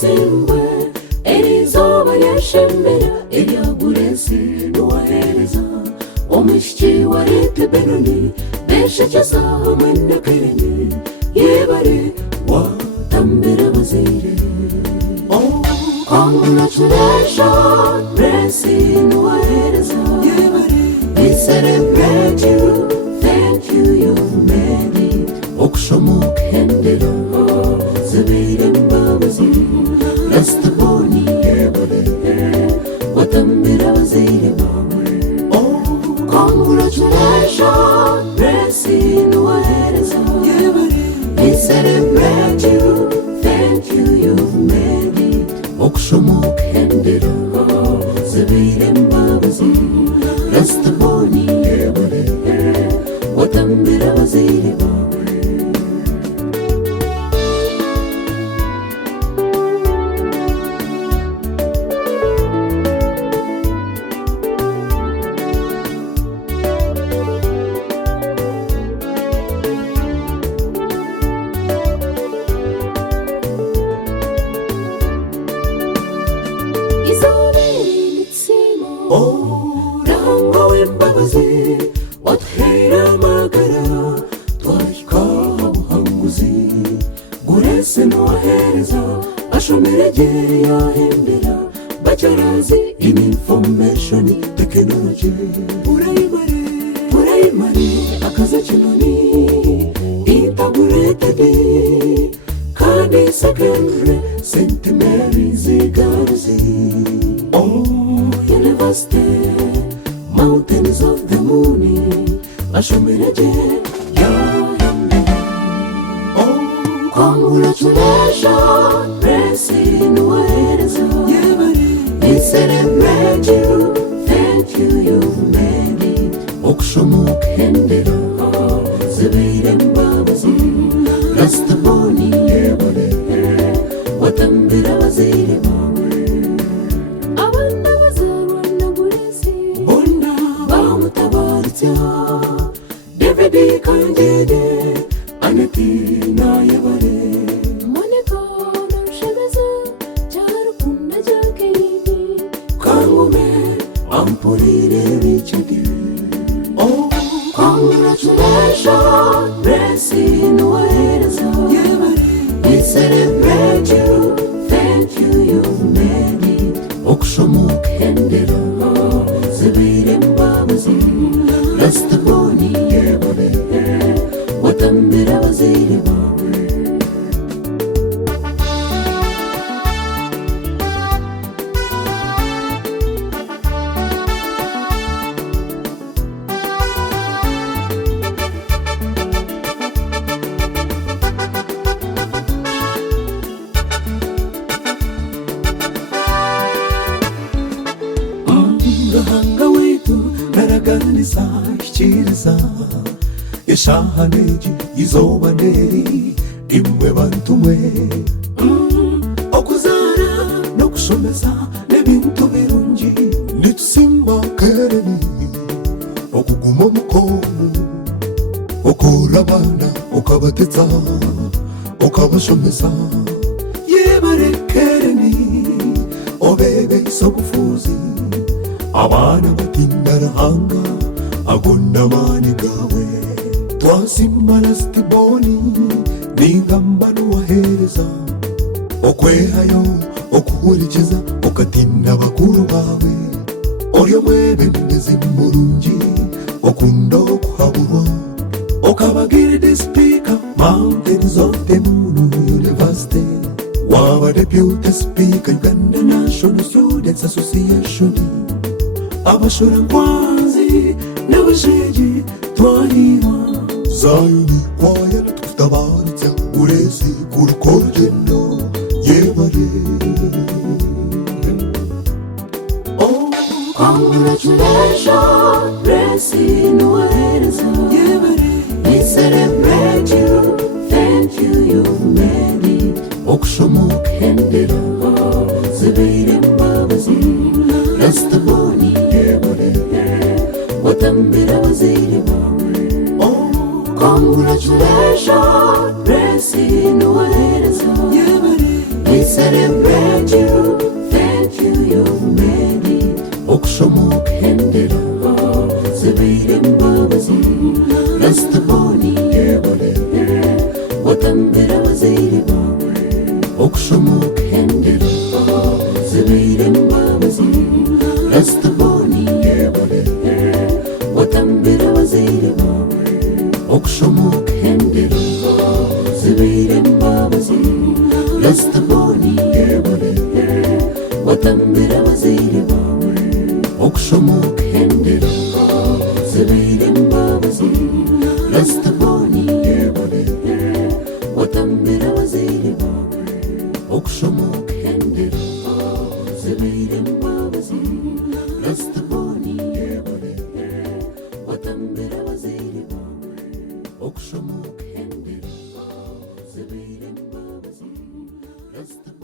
Simwe erizoba yashemera eliaguresi nuwahereza omishiki wa leta benoni beshekeza hamwe n'akarenge yebare watambira bazire. Oh, congratulations Gracie Nuwahereza, we celebrate you, thank you, you've made it. Okushomokendera zabire mbabazi rastaboni yebare watambira bazire bawe. Oh, congratulations Gracie Nuwahereza, we celebrate you, thank you, you've made it. Okushomokendera zabire mbabazi rastaboni yebare watambira bazire bawe. Oh, rango embabazi wathera magara twahika buhanguzi Gracie Nuwahereza ashomereje yahembera bacharazi in information technology primary akaza chinoni integrated kandi secondary St. Mary's Garden. Oh, University, mountains of the moon, ashomereje yahembera. Oh, congratulations Gracie Nuwahereza, we celebrate you, thank you, you've made it. Okushomokendera zabire mbabazi rastaboni yebare watambira bazire bawe. Abana bazarwa na Gracie bona bamutabaritsa David Kanjede aneti na yebare Monica Namshebeza charukunda jakerini kangume ampurire bichagi. Oh, congratulations Gracie Nuwahereza, we celebrate you, thank you, you've made it. Okushomokendera zabire mbabazi rastaboni yebare watambira bazire bawe. Gahanga wetu naraganisa ikiriza eshahaneji izoba neri imwe bantumwe okuzara no kushomeza nebintu birungi nitusimba kereni okuguma mukomu okurabana okabatetsa okabashomeza yebare kereni obebe sobufuzi abana batindarahanga agonnamani gawe twasimala stiboni ningamba Nuwahereza okwehayo okuhurikiza okatinda bakuru bawe oryo mwebe mugezi murungi okunda okuhaburwa okabagire the speaker mountains of the moon University waba deputy speaker Uganda National Students Association abashora nkwanzi n'abasheji twahirwa zayuni kwaya natutabaritsa Gracie kurukorugendo yebare. Oh, congratulations watambira waziri wawe. Congratulations, Gracie Nuwahereza. We celebrate you, thank you, you've made it. Okushomoka Hendera, zibiri mbabazi, Rastaboni, watambira waziri wawe. Okushomoka Hendera, zibiri mbabazi, Rastaboni, watambira waziri wawe. Okushomoka Hendera, zibiri mbabazi, Rastaboni, watambira waziri wawe. Okushomoka Hendera, zibiri mbabazi, Rastaboni, watambira waziri wawe. Okushomoka Hendera, zibiri mbabazi, Rastaboni, watambira waziri wawe. Okushomoka Hendera, zibiri mbabazi, Rastaboni.